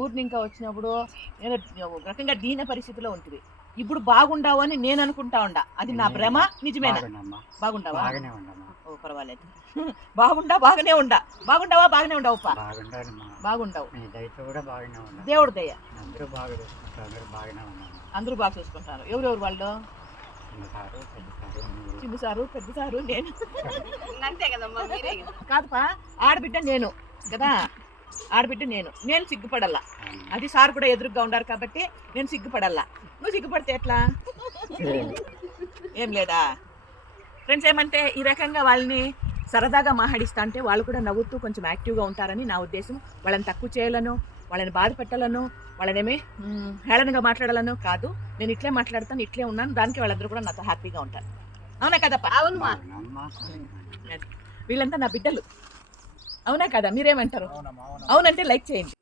ఊరిని ఇంకా వచ్చినప్పుడు నేను ఒక రకంగా దీన పరిస్థితిలో ఉంటుంది. ఇప్పుడు బాగుండావు అని నేను అనుకుంటా ఉండా. అది నా భ్రమ, నిజమేనా? బాగుండావా? ఓ పర్వాలేదు. బాగానే ఉండా. బాగుండావా? బాగానే ఉండవుపా? బాగుండవు. దేవుడు దయ. అందరూ బాగా చూసుకుంటారు. ఎవరెవరు వాళ్ళు? చిన్న సారు, పెద్ద సారు, నేను. అంతే కదమ్మా, మీరే కాదుపా. ఆడబిడ్డ నేను కదా, ఆడబిడ్డ నేను సిగ్గుపడల్లా. అది సార్ కూడా ఎదురుగా ఉండారు కాబట్టి నేను సిగ్గుపడల్లా. నువ్వు సిగ్గుపడితే ఎట్లా? ఏం లేదా ఫ్రెండ్స్? ఏమంటే ఈ రకంగా వాళ్ళని సరదాగా మాట్లాడిస్తా అంటే వాళ్ళు కూడా నవ్వుతూ కొంచెం యాక్టివ్గా ఉంటారని నా ఉద్దేశం. వాళ్ళని తక్కువ చేయాలను, వాళ్ళని బాధ పెట్టాలను, వాళ్ళనేమి హేళనగా మాట్లాడాలను కాదు. నేను ఇట్లే మాట్లాడతాను, ఇట్లే ఉన్నాను. దానికి వాళ్ళందరూ కూడా నాతో హ్యాపీగా ఉంటారు. అవునా కదప్ప? అవును. వీళ్ళంతా నా బిడ్డలు. అవునా కదా? మీరేమంటారు? అవునంటే లైక్ చేయండి.